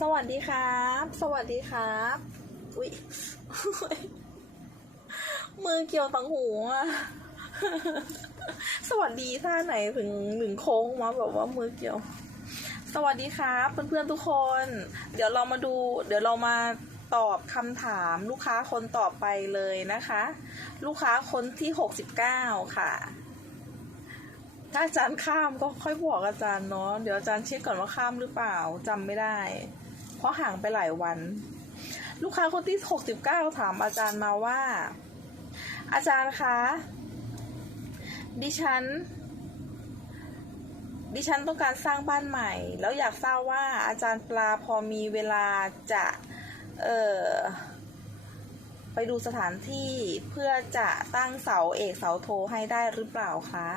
สวัสดีครับ สวัสดีครับ อุ้ยมือเกี่ยวตังหูอะสวัสดีท่าไหนถึงหนึ่งโค้งมาแบบว่ามือเกี่ยว สวัสดีครับเพื่อนๆทุกคน เดี๋ยวเรามาดู เดี๋ยวเรามาตอบคำถามลูกค้าคนต่อไปเลยนะคะ ลูกค้าคนที่หกสิบเก้าค่ะ ถ้าอาจารย์ข้ามก็ค่อยบอกอาจารย์เนาะเดี๋ยวอาจารย์เช็คก่อนว่าข้ามหรือเปล่าจำไม่ได้ เพราะห่างไปหลายวัน ลูกค้าคนที่หกสิบเก้าถามอาจารย์มาว่า อาจารย์คะ ดิฉัน ดิฉันต้องการสร้างบ้านใหม่ แล้วอยากทราบว่าอาจารย์ปลาพอมีเวลาจะ เอ่อไปดูสถานที่เพื่อจะตั้งเสาเอกเสาโทให้ได้หรือเปล่าคะ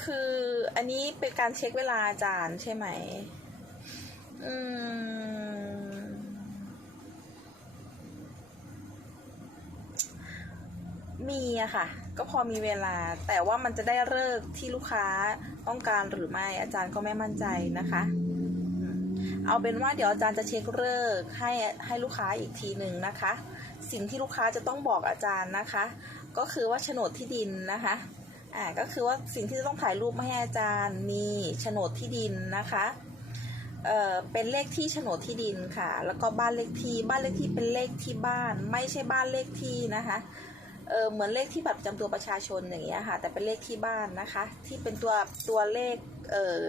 คืออันนี้เป็นการเช็คเวลาอาจารย์ใช่ไหม อืม มีอะค่ะ ก็พอมีเวลา แต่ว่ามันจะได้เลิกที่ลูกค้าต้องการหรือไม่ อาจารย์ก็ไม่มั่นใจนะคะ เอาเป็นว่าเดี๋ยวอาจารย์จะเช็คเลิกให้ให้ลูกค้าอีกทีหนึ่งนะคะ สิ่งที่ลูกค้าจะต้องบอกอาจารย์นะคะ ก็คือว่าโฉนดที่ดินนะคะ อ่าก็คือว่าสิ่งที่จะต้องถ่ายรูปมาให้อาจารย์มีโฉนดที่ดินนะคะเอ่อเป็นเลขที่โฉนดที่ดินค่ะ แล้วก็บ้านเลขที่บ้านเลขที่เป็นเลขที่บ้าน ไม่ใช่บ้านเลขที่นะคะเออเหมือนเลขที่แบบประจำตัวประชาชนอย่างเงี้ยค่ะ แต่เป็นเลขที่บ้านนะคะ ที่เป็นตัวตัวเลขเอ่อ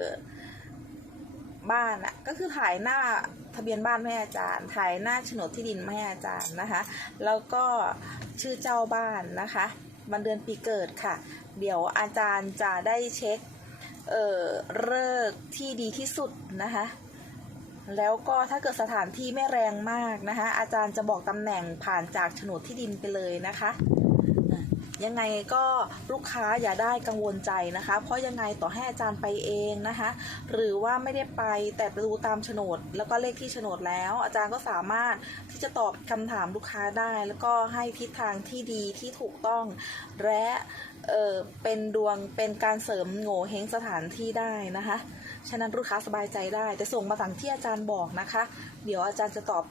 บ้านอะก็คือถ่ายหน้าทะเบียนบ้านมาให้อาจารย์ ถ่ายหน้าโฉนดที่ดินมาให้อาจารย์นะคะ แล้วก็ชื่อเจ้าบ้านนะคะ วันเดือนปีเกิดค่ะ เดี๋ยวอาจารย์จะได้เช็คเอ่อเลิกที่ดีที่สุดนะคะ แล้วก็ถ้าเกิดสถานที่ไม่แรงมากนะคะ อาจารย์จะบอกตำแหน่งผ่านจากโฉนดที่ดินไปเลยนะคะ ยังไงก็ลูกค้าอย่าได้กังวลใจนะคะ เพราะยังไงต่อให้อาจารย์ไปเองนะคะ หรือว่าไม่ได้ไปแต่ไปดูตามโฉนด แล้วก็เลขที่โฉนดแล้ว อาจารย์ก็สามารถที่จะตอบคำถามลูกค้าได้ แล้วก็ให้ทิศทางที่ดีที่ถูกต้อง และเออเป็นดวงเป็นการเสริมโง่เฮงสถานที่ได้นะคะ ฉะนั้นลูกค้าสบายใจได้ แต่ส่งมาสั่งที่อาจารย์บอกนะคะ เดี๋ยวอาจารย์จะตอบ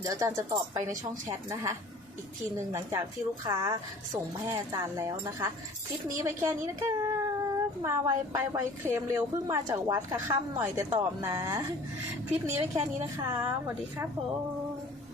เดี๋ยวอาจารย์จะตอบไปในช่องแชทนะคะ อีกทีหนึ่งหลังจากที่ลูกค้าส่งมาให้อาจารย์แล้วนะคะ คลิปนี้ไปแค่นี้นะคะ มาไวไปไวเคลมเร็วเพิ่งมาจากวัดค่ะค่ำหน่อยแต่ตอบนะ คลิปนี้ไปแค่นี้นะคะสวัสดีครับผม